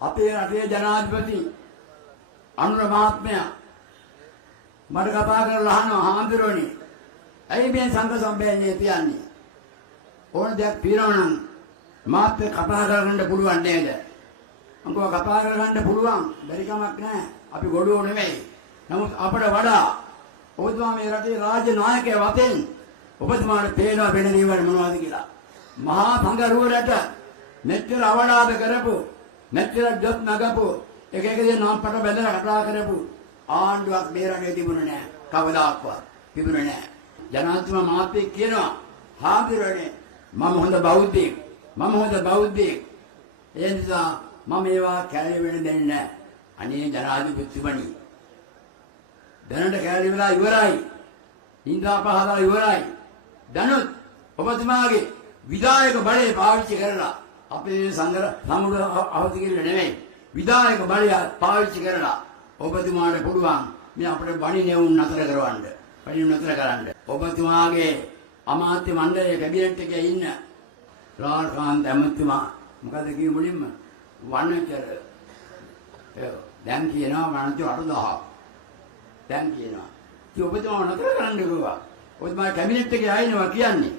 අපේ රටේ ජනාධිපති අනුර මහත්මයා මට කතා කරලා අහනවා හාමුදුරනේ ඇයි මේ සංඝ සම්මේලනයේ තියන්නේ ඕන දෙයක් පිරවනම් මාත් කතා කරගන්න පුළුවන් නේද මම කතා කරගන්න පුළුවන් බැරි කමක් නැහැ අපි ගොළුෝ නෙමෙයි නමුත් අපට වඩා ඔබතුමා මේ රටේ රාජ්‍ය නායකයා වතෙන් ඔබතුමාට පේනවා වෙන දේවල් මොනවද කියලා මහා සංඝරුවරට මෙච්චර අවලාද කරපු මෙච්චර ජොත් නගපු එක එක දේ නම් පට බැලලා කතා කරපු ආණ්ඩුවක් මේ රටේ තිබුණේ නැහැ කවදාවත් තිබුණේ නැහැ ජනාධිපති මහත්තයෙක් කියනවා හාමුදුරනේ මම හොඳ බෞද්ධයෙක් ඒ නිසා මම ඒවා කැලේ වෙන්න දෙන්නේ නැහැ අනේ ජනාධිපතිතුමනි දැනට කැලේ වෙලා ඉවරයි ඉන්දා පහදලා ඉවරයි දැනුත් ඔබතුමාගේ විධායක බලය පාවිච්චි කරලා අපේ සංඝ සමුද අවදි කියලා නෙමෙයි විධායක බලය පාවිච්චි කරලා ඔබතුමාට පුළුවන් මේ අපේ බණි නෙවුන් නතර කරවන්න බණි නතර කරන්න ඔබතුමාගේ අමාත්‍ය මණ්ඩලයේ කැබිනට් එකේ ඉන්න රාල්කාන්ත ඇමතුමා මොකද කිව්ව මුලින්ම වනචර දැන් කියනවා වනචර 8000 දැන් කියනවා ඉතින් ඔබතුමා නතර කරන්න කිව්වා ඔබතුමා කැබිනට් එකේ ආයෙනවා කියන්නේ